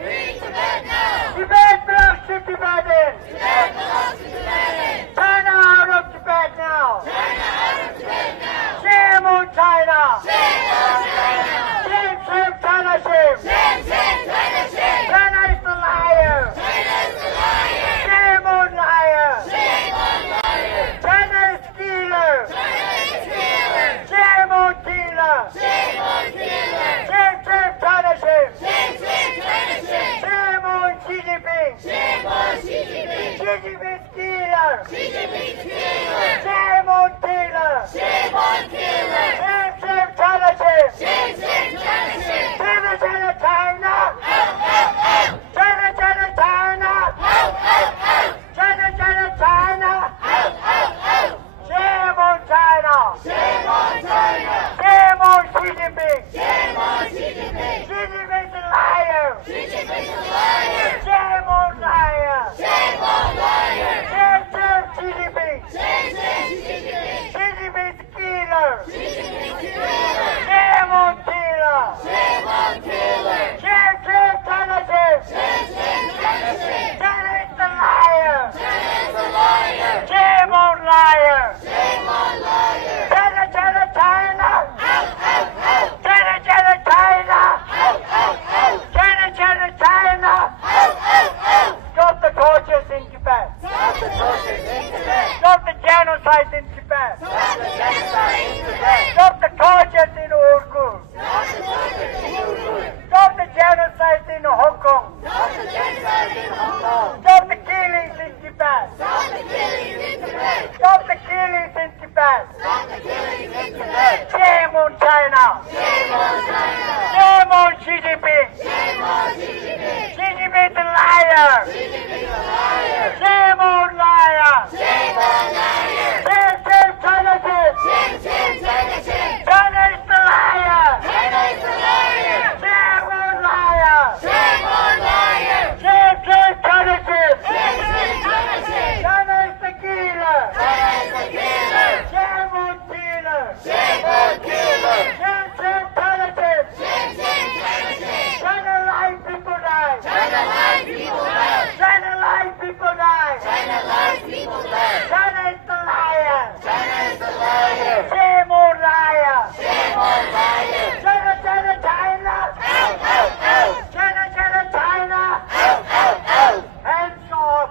Free Tibet now! Tibet belongs to Tibetans! Tibet belongs to Tibetans! China out of Tibet now! China out of Tibet now! Shame on China! Shame on China! Shame, shame, China, shame! Shame, shame, China, shame! China is the liar! China is the liar! Shame on liar! Shame on liar! China is killer! China is killer! Shame on killer! Shame on killer! Shame, shame, China, shame! Shame, shame, China, shame! Shame on Xi Jinping! Shame on Xi Jinping! Xi Jinping's killer! Xi Jinping's killer! Shame on killer! Shame on killer! Shame, shame, China, shame! Shame, shame, China, shame! China, China, China! Out, out, out! China, China, China! Out, out, out! China, China, China! Out, out, out! Shame on China! Shame on China! Shame on Xi Jinping! Shame on Xi Jinping! Xi Jinping's a liar! Xi Jinping's a liar! Shame on liar! Shame on liar! Shame, shame, Xi Jinping! Shame, shame, Xi Jinping! Xi Jinping's killer! Xi Jinping's killer! Shame on killer! Shame on killer! Shame, shame, China, shame! Shame, shame, China, shame! China is the liar! China is a liar! Shame on liar! Shame on liar! China, China, China! Out, out, out! China, China, China! Out, out, out! China, China, China! Out, out, out! Stop the tortures in Tibet! Stop the tortures in Tibet! Stop the genocide in Tibet! Stop the genocide in Tibet! Stop the tortures in Uyghur! Stop the tortures in Uyghur! Stop the genocide in Hong Kong! Stop the genocide in Hong Kong! Stop the killings in Tibet! Stop the killings in Tibet! Stop the killings in Tibet! Stop the killings in Tibet! Shame on China! Shame on China! Shame on Xi Jinping! Shame on Xi Jinping! Xi Jinping's a liar! Xi Jinping's a liar! Shame on liar! Shame on liar! Shame, shame, China, shame! Shame, shame, China, shame! China is the liar! China is a liar! Shame on liar! Shame on liar! Shame, shame, China, shame! Shame, shame, China, shame! China is the killer! China is a killer! Shame on killer! Shame on killer! Shame, shame, China, shame! Shame, shame, China, shame! China lies, people die! China lies, people die! China lies, people die! China lies, people die! China is the liar! China is a liar! Shame on liar! Shame on liar! China, China, China! Out, out, out! China, China, China! Out, out, out! Hands off!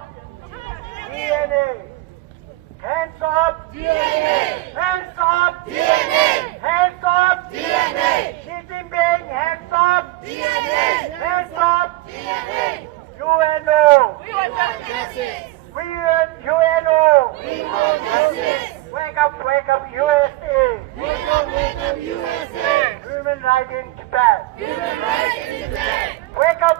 DNA! Hands off! DNA! Hands off! DNA! Hands off! DNA! Xi Jinping, hands off! DNA! Hands off! DNA! UNO! We want justice! We want UNO! We want justice! Wake up, USA! Wake up, USA! Human rights in Tibet! Human rights in Tibet! Wake up,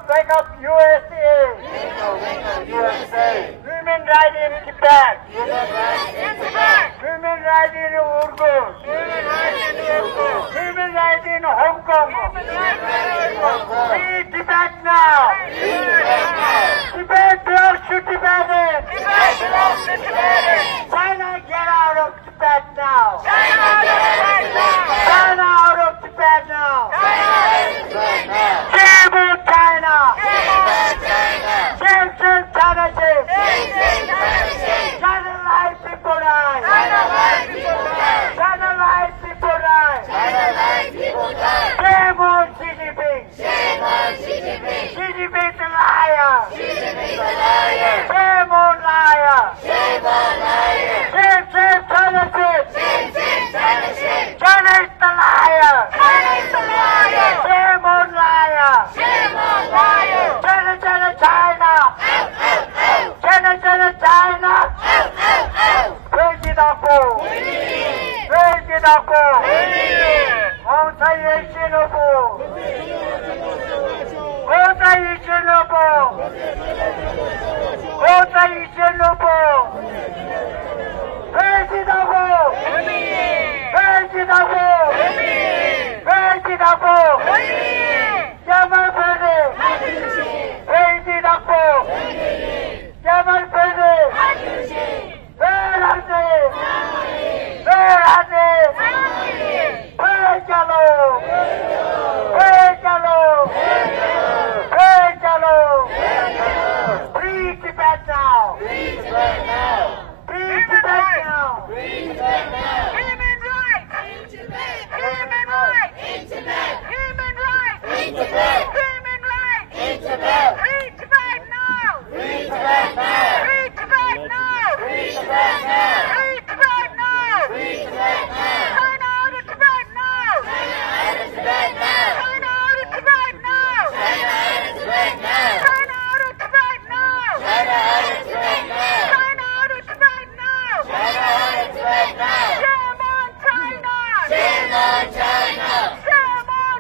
USA! Wake up, USA! Human rights in Tibet! Human rights in Tibet! Human rights in Uyghur! Human rights in Uyghur! Human rights in Hong Kong! Human rights in Hong Kong! Free Tibet now! Free Tibet now! Tibet belongs to Tibetans! Tibet belongs to Tibetans! China, get out of Tibet now! China, get out of Tibet now! China out of Tibet now! China out of Tibet now! Shame on China! Shame on China! Shame, shame, China, shame! Shame, shame, China, shame! China lies, people die! China lies, people die! China lies, people die! China lies, people die! Shame on Xi Jinping! Shame on Xi Jinping! Xi Jinping's a liar! Xi Jinping's a liar! Shame on liar! Shame on liar! Shame, shame, China, shame! Shame, shame, China, shame! China is the liar! China is a liar! Shame on liar! Shame on liar! China, China, China! Out, out, out! China, China, China! Out, out, out! President-Ako! President-Ako! Hong-Sai-Shin-Ako! Hong-Sai-Shin-Ako! Hong-Sai-Shin-Ako! President-Ako! President-Ako! President-Ako! German President! President-Ako! German President! Where are they? Where are they? Praise the Lord! Praise the Lord! Praise the Lord! Free Tibet now! Human rights! Free Tibet! Human rights! In Tibet! Human rights! Free Tibet! Human rights! In Tibet! Free Tibet now! Free Tibet now! Free Tibet now! Free Tibet now! Free Tibet now! Free Tibet now! China out of Tibet now! China out of Tibet now! China out of Tibet now! China out of Tibet now! China out of Tibet now! China out of Tibet now! China out of Tibet now! China out of Tibet now! Shame on China! Shame on China! Shame on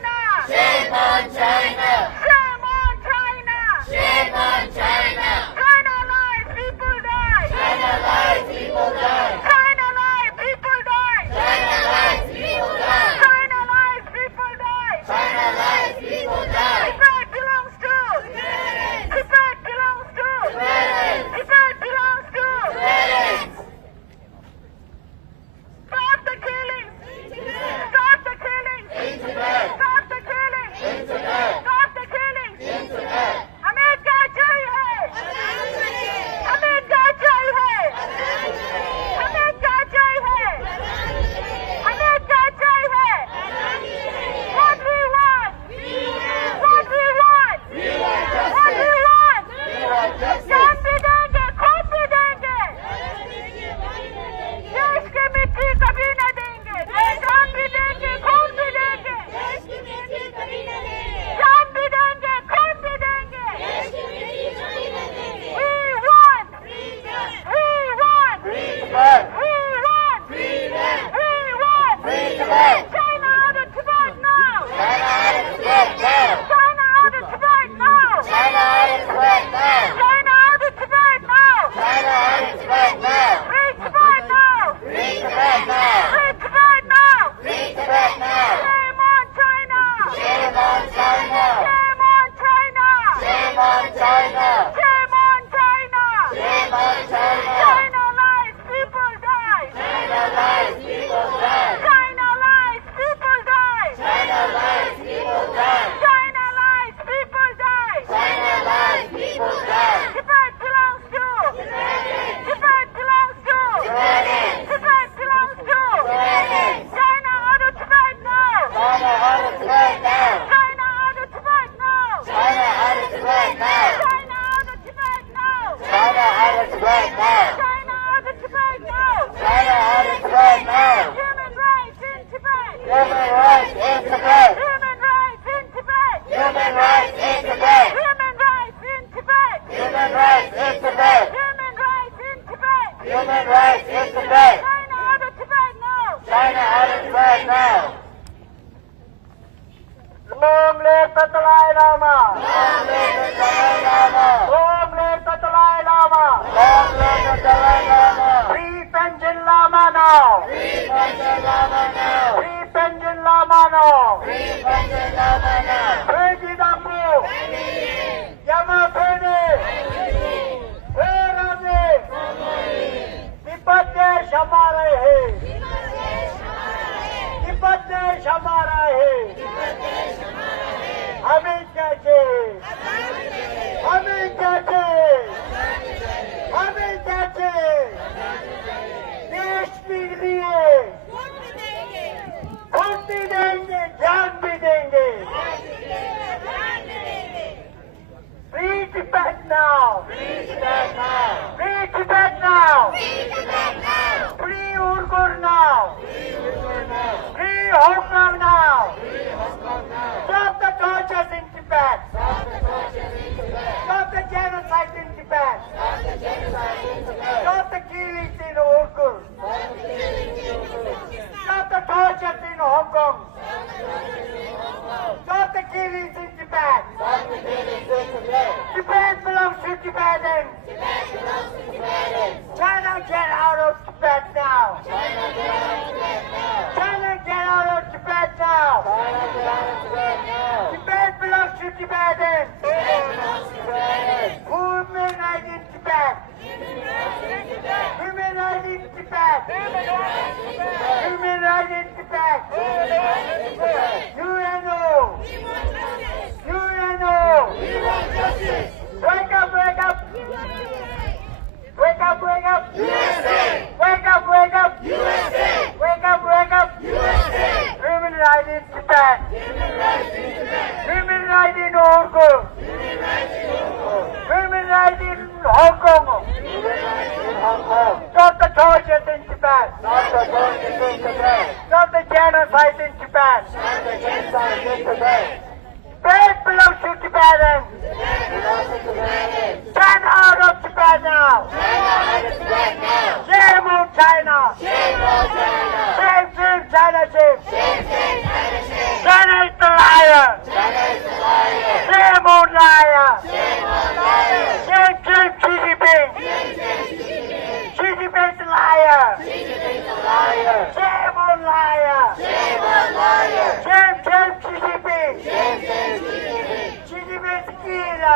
China! Shame on China! Shame on China! Shame on China! China lies, people die! China lies, people die! China lies, people die! China lies, people die! China lies, people die! China lies, people die! Tibet belongs to! Tibet belongs to! Tibetans! Tibet belongs to! Tibetans! Stop the killing! Stop the killing! In Tibet! Stop the killing! In Tibet! Stop the killing! In Tibet! हमें क्या चाहिए? हमें क्या चाहिए? हमें क्या चाहिए? हमें क्या चाहिए? What we want? What we want? What we want? जान भी देंगे, खून भी देंगे। देश की मिट्टी कभी न देंगे। जान भी देंगे, खून भी देंगे। जान भी देंगे, खून भी देंगे। We want. We want. Free Tibet! We want. Freedom! We want. Free Tibet! China out of Tibet now. China out of Tibet now! China out of Tibet now. China out of Tibet now! China out of Tibet now. China out of Tibet now! Free Tibet now. Free Tibet now! Free Tibet now. Free Tibet now! Shame on China. Shame on China! Shame on China. Shame on China! Shame on China. Shame on China! China lies, people die. China lies, people die! China lies, people die. China lies, people die! China lies, people die. China lies, people die! Tibet belongs to. Tibet belongs to. Tibetans! Tibet belongs to. Tibetans! China out of Tibet now. China out of Tibet now! China out of Tibet now. China out of Tibet now! China out of Tibet now. China out of Tibet now! China out of Tibet now. China out of Tibet now! Human rights in Tibet. Human rights in Tibet! Human rights in Tibet. Human rights in Tibet! Human rights in Tibet. Human rights in Tibet! Human rights in Tibet. Human rights in Tibet! China out of Tibet now. China out of Tibet now! Long live the Dalai Lama. Long live the Dalai Lama! Long live the Dalai Lama. Long live the Dalai Lama! Free Pension Lama now. Free Panchen Lama now! Free Pension Lama now. Free Panchen Lama now! Preji Dambu. Yama Pene. Raze. Tibet देश हमारा है. Tibet देश हमारा है. हमें क्या चाहिए? हमें क्या चाहिए? हमें क्या चाहिए? देश के लिए खून भी देंगे, जान भी देंगे. Free Tibet now. Free Tibet now! Free Tibet now. Free Tibet now! Free Uyghur now. Free Uyghur now! Free Hong Kong now. Free Hong Kong now! Stop the tortures in Tibet. Stop the torture in Tibet! Stop the genocide in Tibet. Stop the genocide in Tibet! Stop the killings in Uyghur. Stop the killing in Uyghur! Stop the tortures in Hong Kong. Stop the killings in Tibet. Stop the killing in Tibet! Tibet belongs to Tibetans. Tibet belongs to Tibetans! China, get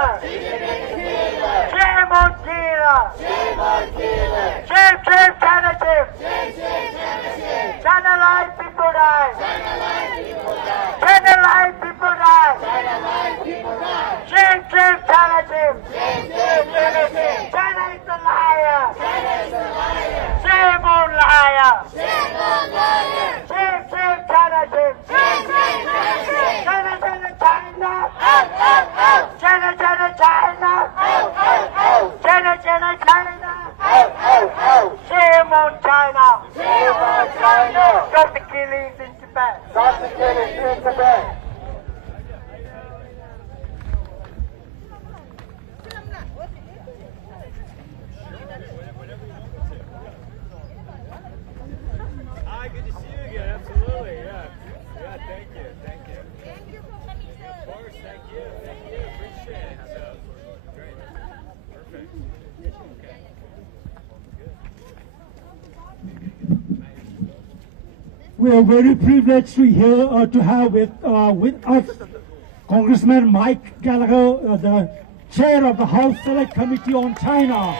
killer! Shame on killer! Shame, shame, China shame! China life, people die! China life, people die! Shame, shame, China shame! China is a liar! Shame on liar! Shame, shame, China shame! China, China, China! China, China, China! China, China, China! Shame on China! Stop the killings in Tibet! Hi, good to see you again. Absolutely, yeah. Yeah, thank you. Of course, thank you. Appreciate it. So, great. Perfect. Okay. We are very privileged to have with us Congressman Mike Gallagher, the chair of the House Select Committee on China.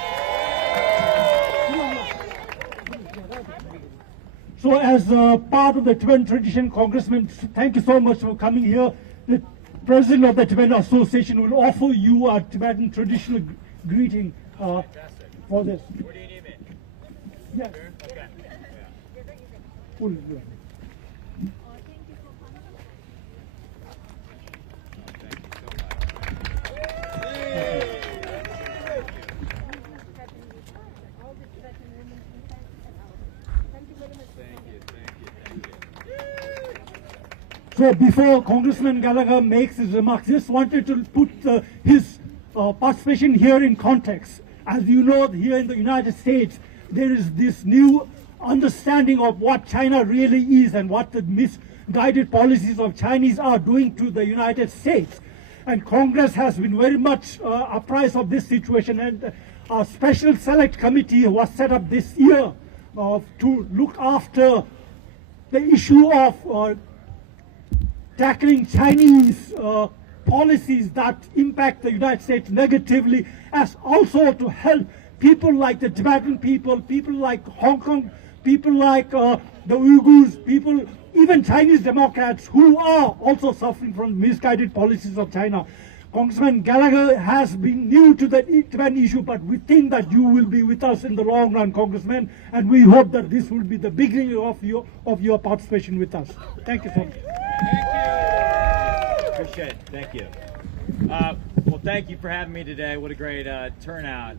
So as part of the Tibetan tradition, Congressman, thank you so much for coming here. The president of the Tibetan Association will offer you a Tibetan traditional greeting for this. Where do you need me? Yes. Okay. Full. So before Congressman Gallagher makes his remarks, just wanted to put his participation here in context. As you know, here in the United States, there is this new understanding of what China really is and what the misguided policies of Chinese are doing to the United States. And Congress has been very much apprised of this situation, and a special select committee was set up this year to look after the issue of tackling Chinese policies that impact the United States negatively, as also to help people like the Tibetan people, people like Hong Kong, people like the Uyghurs, people, even Chinese Democrats who are also suffering from misguided policies of China. Congressman Gallagher has been new to the Tibetan issue, but we think that you will be with us in the long run, Congressman, and we hope that this will be the beginning of your participation with us. Thank you so much. Appreciate it. Thank you. Well, thank you for having me today. What a great turnout.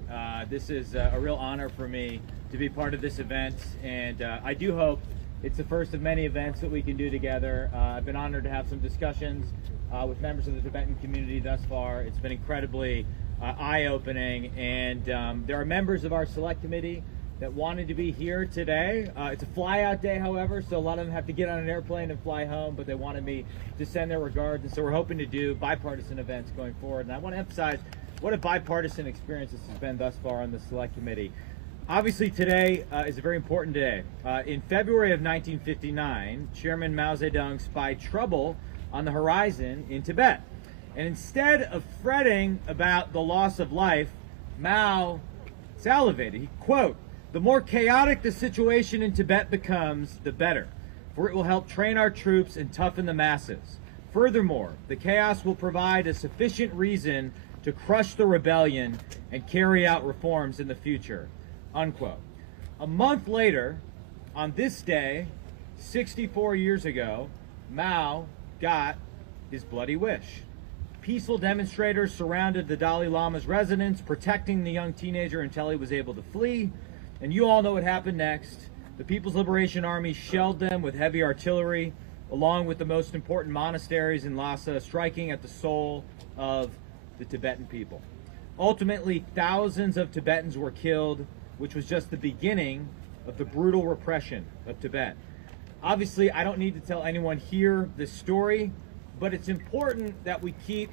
This is a real honor for me to be part of this event, and I do hope it's the first of many events that we can do together. I've been honored to have some discussions with members of the Tibetan community thus far. It's been incredibly eye-opening, and there are members of our select committee that wanted to be here today. It's a fly-out day, however, so a lot of them have to get on an airplane and fly home, but they wanted me to send their regards, and so we're hoping to do bipartisan events going forward. And I want to emphasize what a bipartisan experience this has been thus far on the Select Committee. Obviously, today is a very important day. In February of 1959, Chairman Mao Zedong spied trouble on the horizon in Tibet. And instead of fretting about the loss of life, Mao salivated. He, quote, "The more chaotic the situation in Tibet becomes, the better, for it will help train our troops and toughen the masses. Furthermore, the chaos will provide a sufficient reason to crush the rebellion and carry out reforms in the future," unquote. A month later, on this day, 64 years ago, Mao got his bloody wish. Peaceful demonstrators surrounded the Dalai Lama's residence, protecting the young teenager until he was able to flee. And you all know what happened next. The People's Liberation Army shelled them with heavy artillery, along with the most important monasteries in Lhasa, striking at the soul of the Tibetan people. Ultimately, thousands of Tibetans were killed, which was just the beginning of the brutal repression of Tibet. Obviously, I don't need to tell anyone here this story, but it's important that we keep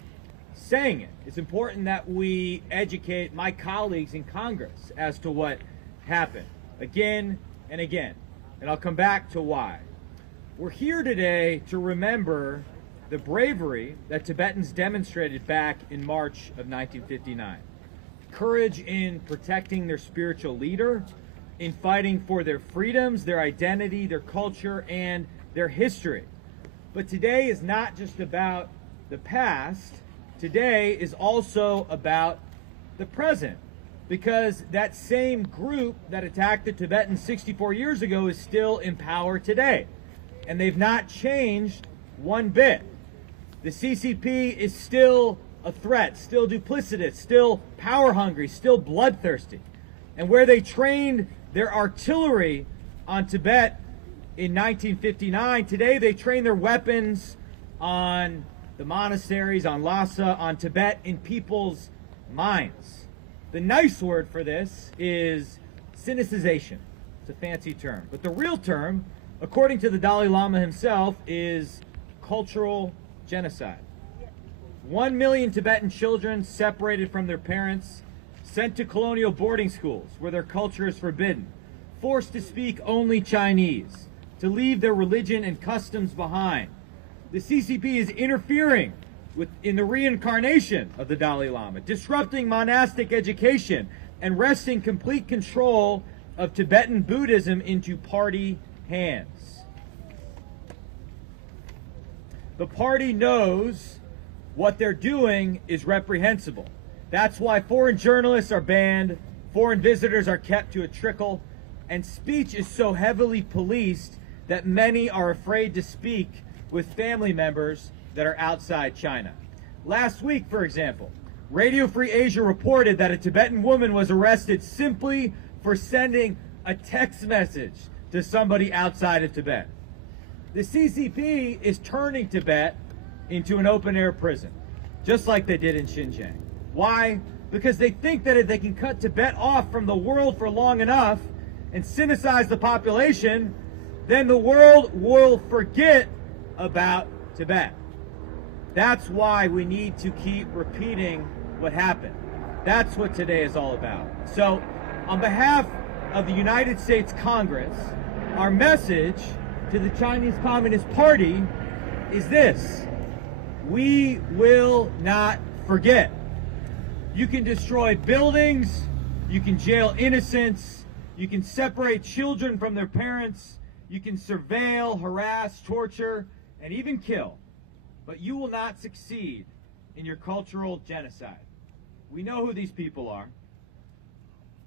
saying it. It's important that we educate my colleagues in Congress as to what happened again and again. And I'll come back to why. We're here today to remember the bravery that Tibetans demonstrated back in March of 1959. Courage in protecting their spiritual leader, in fighting for their freedoms, their identity, their culture, and their history. But today is not just about the past. Today is also about the present, because that same group that attacked the Tibetans 64 years ago is still in power today. And they've not changed one bit. The CCP is still a threat, still duplicitous, still power hungry, still bloodthirsty. And where they trained their artillery on Tibet in 1959, today they train their weapons on the monasteries, on Lhasa, on Tibet, in people's minds. The nice word for this is Sinicization. It's a fancy term. But the real term, according to the Dalai Lama himself, is cultural genocide. 1 million Tibetan children separated from their parents, sent to colonial boarding schools where their culture is forbidden, forced to speak only Chinese, to leave their religion and customs behind. The CCP is interfering in the reincarnation of the Dalai Lama, disrupting monastic education, and wresting complete control of Tibetan Buddhism into party hands. The party knows what they're doing is reprehensible. That's why foreign journalists are banned, foreign visitors are kept to a trickle, and speech is so heavily policed that many are afraid to speak with family members that are outside China. Last week, for example, Radio Free Asia reported that a Tibetan woman was arrested simply for sending a text message to somebody outside of Tibet. The CCP is turning Tibet into an open-air prison, just like they did in Xinjiang. Why? Because they think that if they can cut Tibet off from the world for long enough and sinicize the population, then the world will forget about Tibet. That's why we need to keep repeating what happened. That's what today is all about. So, on behalf of the United States Congress, our message to the Chinese Communist Party is this: we will not forget. You can destroy buildings, you can jail innocents, you can separate children from their parents, you can surveil, harass, torture, and even kill, but you will not succeed in your cultural genocide. We know who these people are.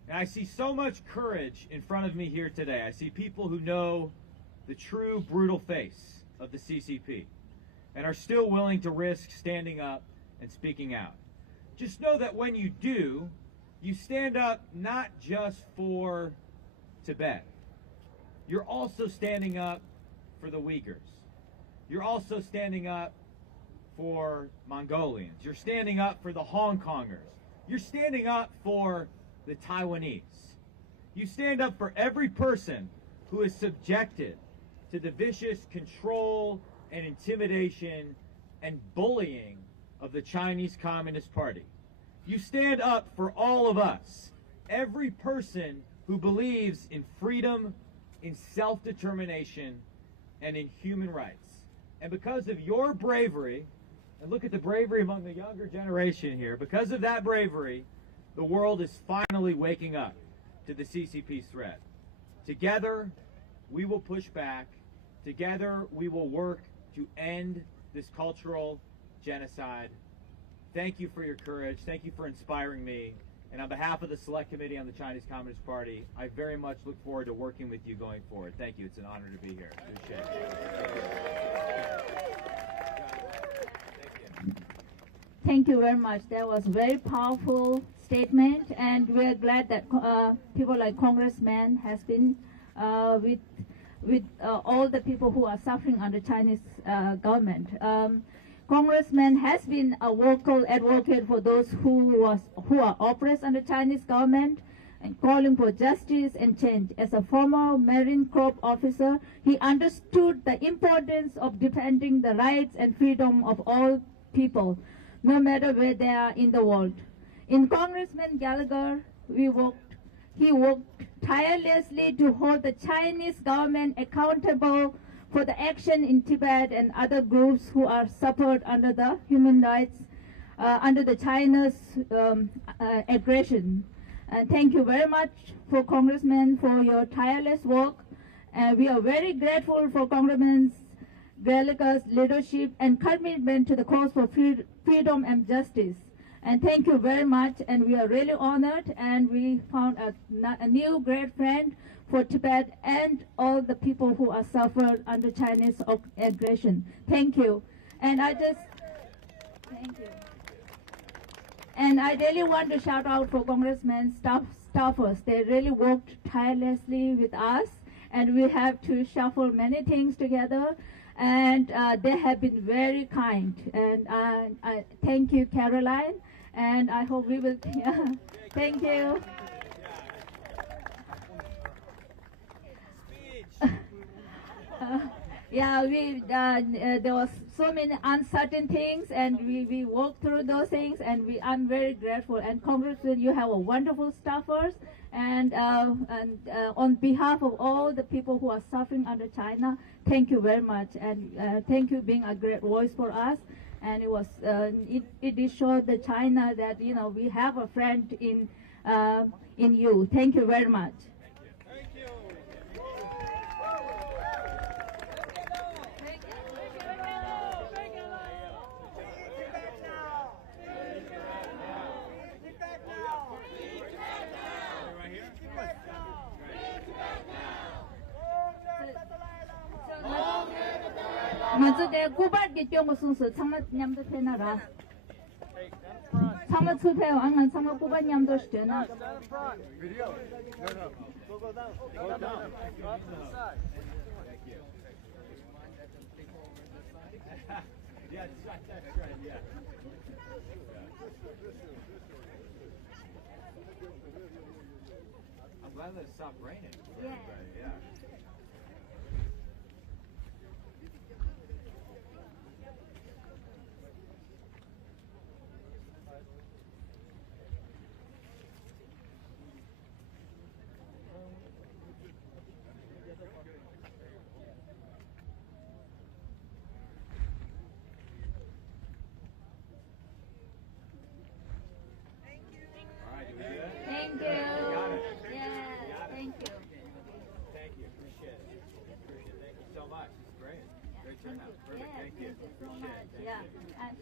And I see so much courage in front of me here today. I see people who know the true brutal face of the CCP and are still willing to risk standing up and speaking out. Just know that when you do, you stand up not just for Tibet. You're also standing up for the Uyghurs. You're also standing up for Mongolians. You're standing up for the Hong Kongers. You're standing up for the Taiwanese. You stand up for every person who is subjected to the vicious control and intimidation and bullying of the Chinese Communist Party. You stand up for all of us, every person who believes in freedom, in self-determination, and in human rights. And because of your bravery, and look at the bravery among the younger generation here, because of that bravery, the world is finally waking up to the CCP's threat. Together, we will push back. Together, we will work to end this cultural genocide. Thank you for your courage. Thank you for inspiring me. And on behalf of the Select Committee on the Chinese Communist Party, I very much look forward to working with you going forward. Thank you. It's an honor to be here. Appreciate it. Thank you very much. That was a very powerful statement, and we're glad that people like Congressman has been with all the people who are suffering under Chinese government. Congressman has been a vocal advocate for those who are oppressed under Chinese government and calling for justice and change. As a former Marine Corps officer, he understood the importance of defending the rights and freedom of all people, no matter where they are in the world. In Congressman Gallagher, he worked tirelessly to hold the Chinese government accountable for the action in Tibet and other groups who are suffered under the human rights, under the China's aggression. And thank you very much for Congressman for your tireless work. And we are very grateful for Congressman Gallagher's leadership and commitment to the cause for freedom and justice. And thank you very much, and we are really honored, and we found a new great friend for Tibet and all the people who are suffered under Chinese aggression. Thank you. And thank you. And I really want to shout out for Congressman staffers. They really worked tirelessly with us, and we have to shuffle many things together. And they have been very kind. And I thank you, Caroline. And I hope we will. Thank you. There was so many uncertain things, and we worked through those things, and I'm very grateful. And Congressman, you have a wonderful staffers, and on behalf of all the people who are suffering under China, thank you very much, and thank you being a great voice for us. And it was it showed the China that we have a friend in you. Thank you very much. 먼저 내 고발기 띄우고 순서 참아 냠도 되나라. 참아 수패요. 안간 참아 고발 냠도 되나. Video. No. Go down. Go down. Drop to the side. Yeah, that's right, yeah. I'm glad that it stopped raining. Yeah. Yeah. Thank you. Yeah, thank you. Thank you. Appreciate it. Thank you so much. It's great. Great turnout. Perfect. Yeah, Thank you. so Appreciate much. it. Yeah, Thank you. and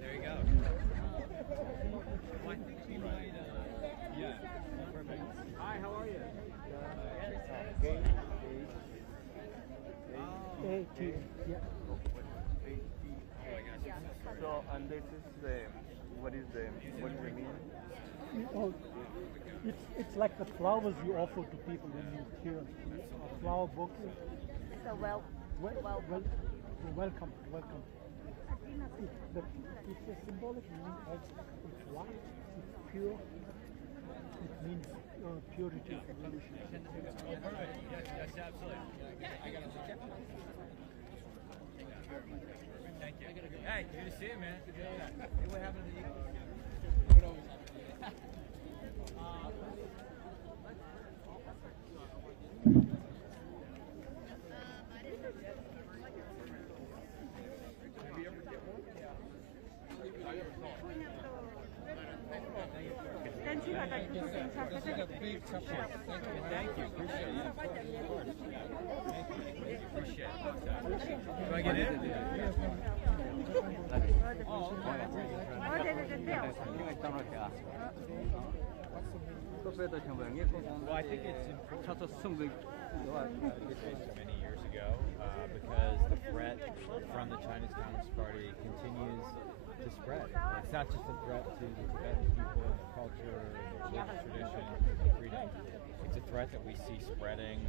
There you go. Well, I think we might, yeah, perfect. Hi, how are you? Yeah. So, and this is what is the meaning? Oh, it's like the flowers you offer to people when you hear a flower bouquet. It's a welcome. Welcome. It's a symbolic meaning of it's white, it's pure. It means purity of relationship. Yes, absolutely. Thank you. Hey, good to see you, man. Well, I think it's important many years ago because the threat from the Chinese Communist Party continues to spread. It's not just a threat to the Tibetan people and the culture, the religious tradition, and freedom. It's a threat that we see spreading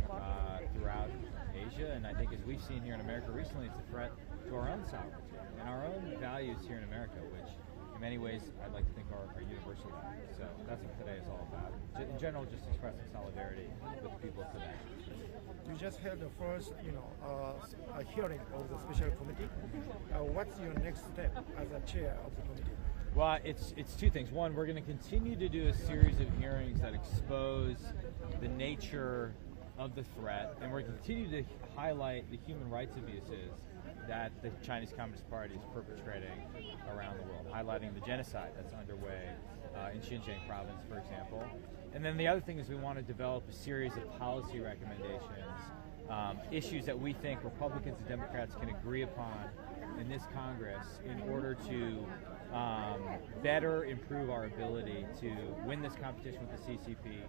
throughout Asia, and I think as we've seen here in America recently, it's a threat to our own sovereignty and our own values here in America, which in many ways I'd like to think are universal values. So that's what today is all about. In general, just expressing solidarity with the people of Tibet. You just held the first, a hearing of the special committee. What's your next step as a chair of the committee? Well, it's two things. One, we're going to continue to do a series of hearings that expose the nature of the threat, and we're going to continue to highlight the human rights abuses that the Chinese Communist Party is perpetrating around the world, highlighting the genocide that's underway in Xinjiang province, for example. And then the other thing is we want to develop a series of policy recommendations, issues that we think Republicans and Democrats can agree upon in this Congress in order to better improve our ability to win this competition with the CCP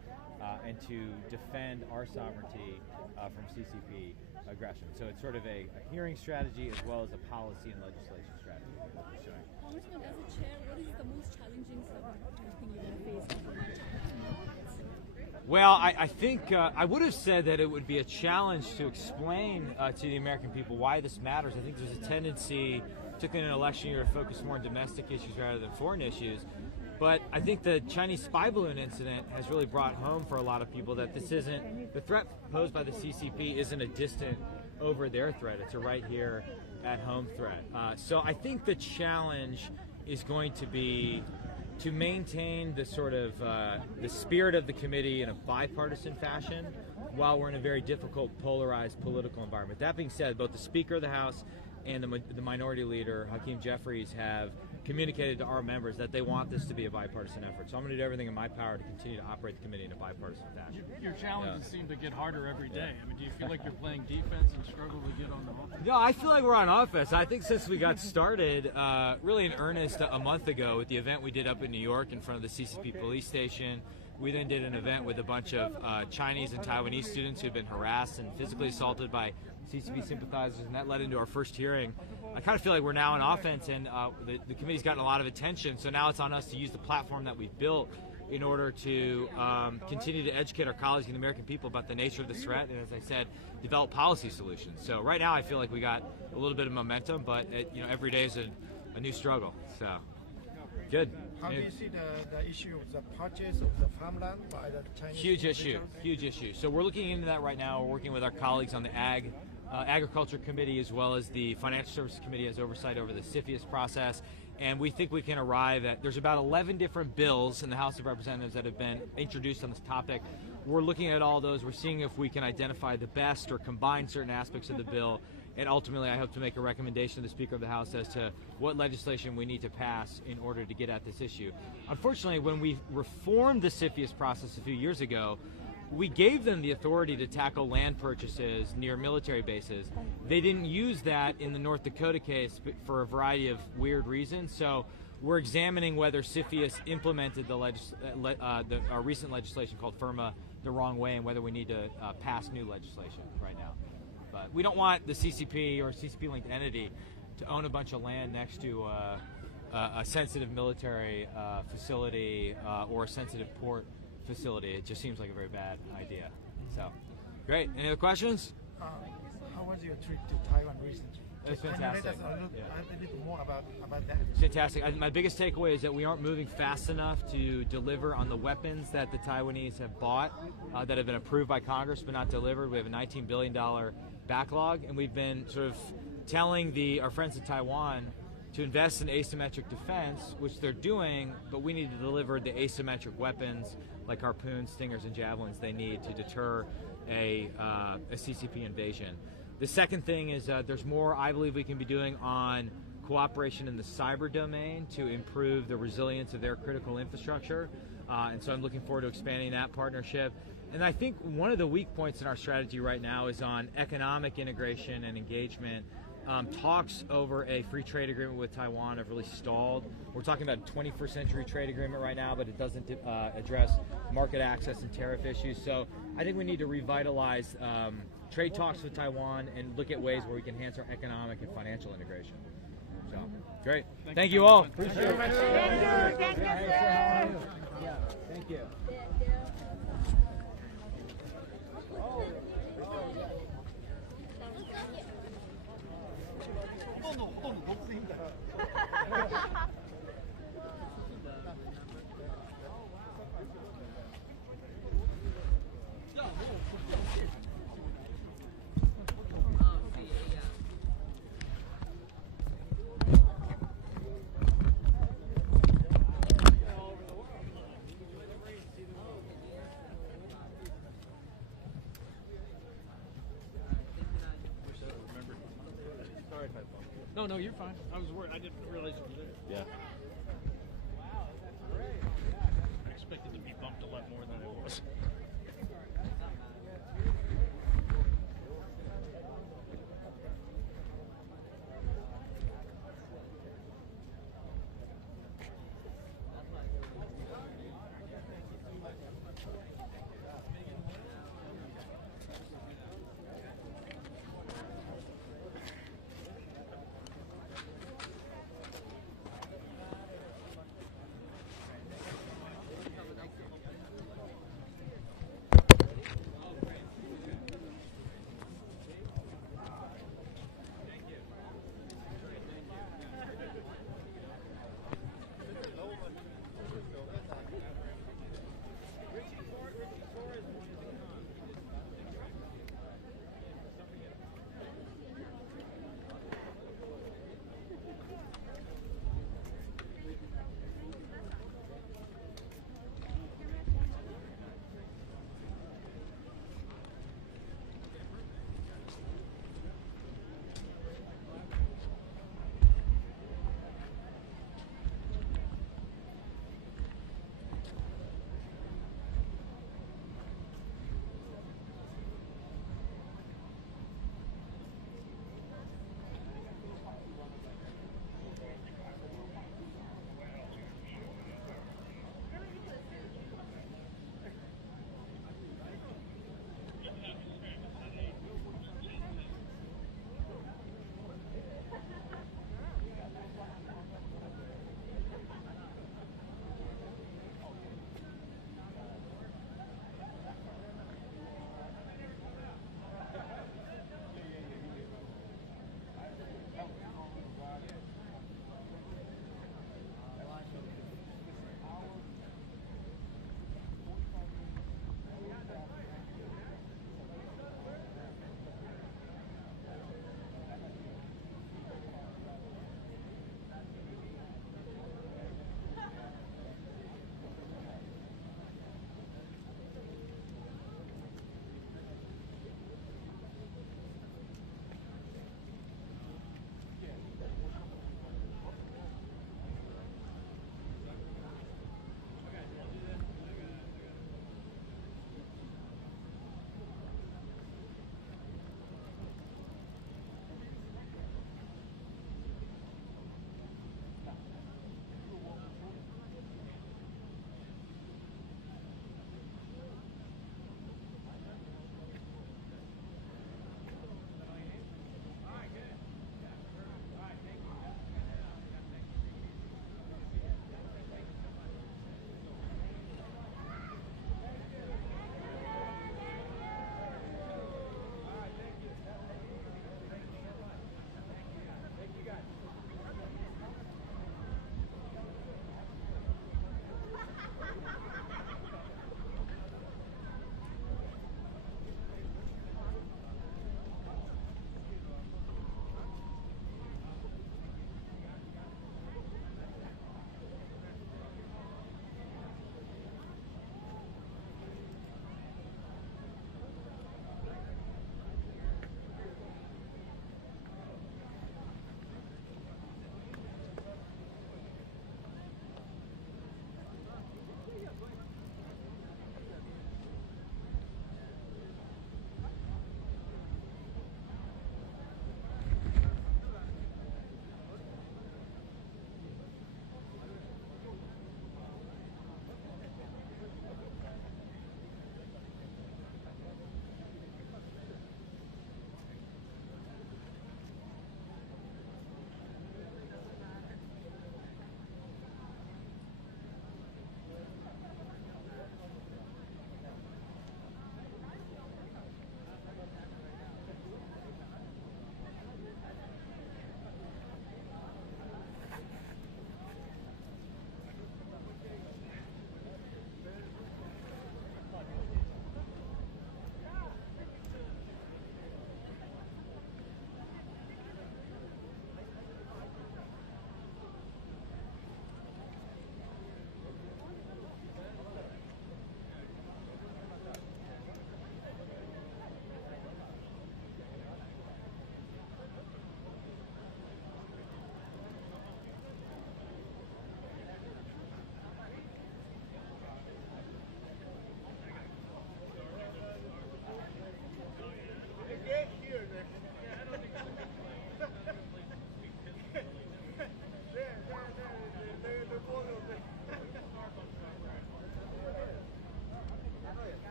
and to defend our sovereignty from CCP aggression. So it's sort of a hearing strategy as well as a policy and legislation strategy that we're pursuing. Congressman, as a chair, what is the most challenging thing you're going to face? Well, I think I would have said that it would be a challenge to explain to the American people why this matters. I think there's a tendency, particularly in an election year, to focus more on domestic issues rather than foreign issues. But I think the Chinese spy balloon incident has really brought home for a lot of people that this isn't, the threat posed by the CCP isn't a distant over there threat. It's a right here at home threat. So I think the challenge is going to be to maintain the sort of the spirit of the committee in a bipartisan fashion while we're in a very difficult, polarized political environment. That being said, both the Speaker of the House and the Minority Leader, Hakeem Jeffries, have communicated to our members that they want this to be a bipartisan effort. So I'm going to do everything in my power to continue to operate the committee in a bipartisan fashion. Your challenges seem to get harder every day. I mean, do you feel like you're playing defense and struggle to get on the offense? No, I feel like we're on offense. I think since we got started really in earnest a month ago with the event we did up in New York in front of the CCP police station, we then did an event with a bunch of Chinese and Taiwanese students who had been harassed and physically assaulted by CCP sympathizers, and that led into our first hearing. I kind of feel like we're now on offense, and the committee's gotten a lot of attention, so now it's on us to use the platform that we've built in order to continue to educate our colleagues and the American people about the nature of this threat, and as I said, develop policy solutions. So right now I feel like we got a little bit of momentum, but every day is a new struggle. So good. How do you see the issue of the purchase of the farmland by the Chinese? Huge issue. So we're looking into that right now. We're working with our colleagues on the Agriculture Committee as well as the Financial Services Committee as oversight over the CFIUS process. And we think we can arrive at, there's about 11 different bills in the House of Representatives that have been introduced on this topic. We're looking at all those. We're seeing if we can identify the best or combine certain aspects of the bill. And ultimately, I hope to make a recommendation to the Speaker of the House as to what legislation we need to pass in order to get at this issue. Unfortunately, when we reformed the CFIUS process a few years ago, we gave them the authority to tackle land purchases near military bases. They didn't use that in the North Dakota case for a variety of weird reasons. So we're examining whether CFIUS implemented our recent legislation called FIRMA the wrong way and whether we need to pass new legislation right now. But we don't want the CCP or CCP-linked entity to own a bunch of land next to a sensitive military facility or a sensitive port facility. It just seems like a very bad idea. So, great. Any other questions? How was your trip to Taiwan recently? It's fantastic. Can you let us a little more about that? Fantastic. My biggest takeaway is that we aren't moving fast enough to deliver on the weapons that the Taiwanese have bought that have been approved by Congress but not delivered. We have a $19 billion backlog, and we've been sort of telling our friends in Taiwan to invest in asymmetric defense, which they're doing, but we need to deliver the asymmetric weapons like harpoons, stingers, and javelins they need to deter a CCP invasion. The second thing is there's more I believe we can be doing on cooperation in the cyber domain to improve the resilience of their critical infrastructure. And so I'm looking forward to expanding that partnership. And I think one of the weak points in our strategy right now is on economic integration and engagement talks over a free trade agreement with Taiwan have really stalled. We're talking about a 21st century trade agreement right now, but it doesn't address market access and tariff issues. So I think we need to revitalize trade talks with Taiwan and look at ways where we can enhance our economic and financial integration. So, great. Thank you all. Appreciate it. Thank you. Thank you, sir. Yeah, thank you. No, you're fine. I was worried. I didn't realize it was there. Yeah. I expected to be bumped a lot more than I was.